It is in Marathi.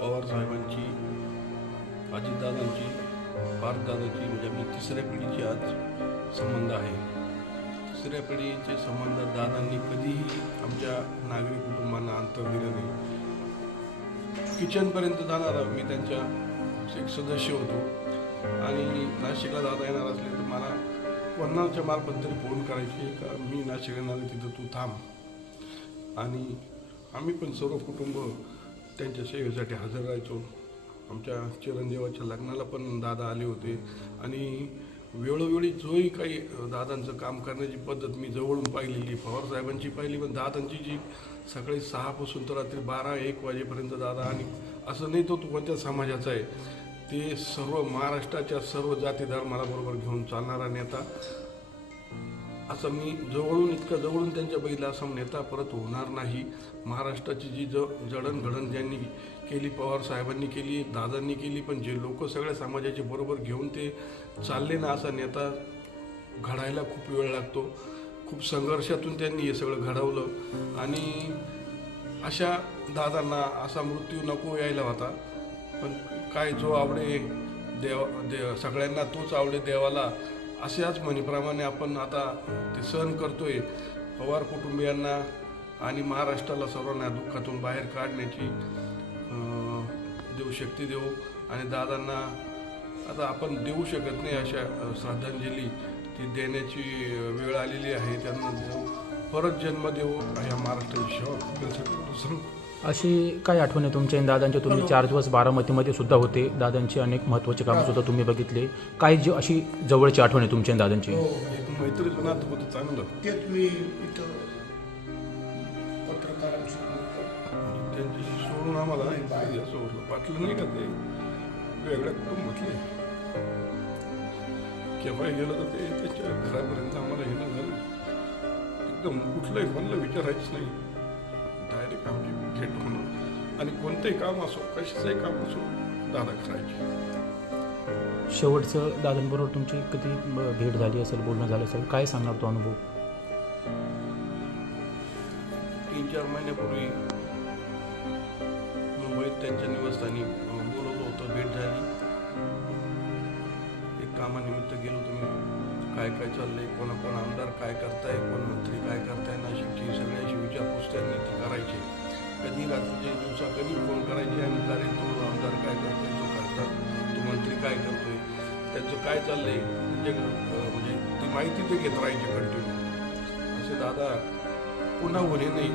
पवार साहेबांची अजितदादांची भारतदादांची म्हणजे आपली तिसऱ्या पिढीचे आज संबंध आहे. तिसऱ्या पिढीचे संबंध दादांनी कधीही आमच्या नागरिक कुटुंबांना अंतर दिलं नाही. किचनपर्यंत जाणारा मी त्यांच्या एक सदस्य होतो. आणि नाशिकला जाता येणार असले तर मला वन्नाच्या मार्फत तरी फोन करायचे का मी नाशिकला येणार आहे, तिथं तू थांब. आणि आम्ही पण सर्व कुटुंब त्यांच्या सेवेसाठी हजर राहायचो. आमच्या चिरंजीवाच्या लग्नाला पण दादा आले होते. आणि वेळोवेळी जोही काही दादांचं काम करण्याची पद्धत मी जवळून पाहिलेली. पवार साहेबांची पाहिली पण दादांची जी सकाळी सहापासून तर रात्री बारा एक वाजेपर्यंत दादा आणि असं नाही तो तो कोणत्या समाजाचा आहे ते सर्व महाराष्ट्राच्या सर्व जाती धर्माला बरोबर घेऊन चालणारा नेता. असं मी जवळून इतकं जवळून त्यांच्या बघितलं असं नेता परत होणार नाही. महाराष्ट्राची जी ज जडणघडण ज्यांनी केली पवार साहेबांनी केली दादांनी केली पण जे लोक सगळ्या समाजाचे बरोबर घेऊन ते चालले ना असा नेता घडायला खूप वेळ लागतो. खूप संघर्षातून त्यांनी हे सगळं घडवलं. आणि अशा दादांना असा मृत्यू नको यायला होता. पण काय जो आवडे देव दे सगळ्यांना तोच आवडे देवाला अशाच म्हणीप्रमाणे आपण आता ते सहन करतोय. पवार कुटुंबियांना आणि महाराष्ट्राला सर्वांना दुःखातून बाहेर काढण्याची देऊ शक्ती देऊ आणि दादांना आता आपण देऊ शकत नाही अशा श्रद्धांजली ती देण्याची वेळ आलेली आहे. त्यांना देऊ परत जन्म देऊ. या महाराष्ट्राची सेवा करण्यासाठी दुसरं अशी काय आठवण आहे तुमच्या आणि दादांच्या? तुम्ही चार दिवस बारामतीमध्ये सुद्धा होते. दादांची अनेक महत्त्वाची कामं सुद्धा तुम्ही बघितले. काय जी अशी जवळची आठवण आहे तुमच्या दादांची? एक मैत्रीचं नातं होतं चांगलं. तेच मी इथं पत्रकारांसमोर त्यांच्याशी सोडून आम्हाला होतं. वाटलं नाही का ते? वेगळ्या कुटुंबातले. केव्हा गेलं तर ते त्याच्या घरापर्यंत आम्हाला येणं झालं. एकदम कुठलंही कोणाला विचारायचं नाही. डायरेक्ट भेट होणं आणि कोणतंही काम असो कशाचंही काम असो दादा करायचे. शेवटचं दादांबरोबर तुमची कधी भेट झाली असेल बोलणं झालं असेल काय सांगणार तो अनुभव? तीन चार महिन्यापूर्वी मुंबईत त्यांच्या निवासस्थानी बोलवलं होतं भेट झाली. एक कामानिमित्त गेलो तुम्ही काय काय चाललंय कोणा कोण आमदार काय करताय कोण मंत्री काय करताय नाशिकची सगळ्याची विचारपूस त्यांनी ती करायची. रात्रीच्या दिवसा कधी फोन करायची आणि अरे तो आमदार काय करतोय तो खासदार तो मंत्री काय करतोय त्यांचं काय चाललंय म्हणजे म्हणजे ती माहिती ते घेत राहायची कंटिन्यू असे दादा पुन्हा होणे नाही.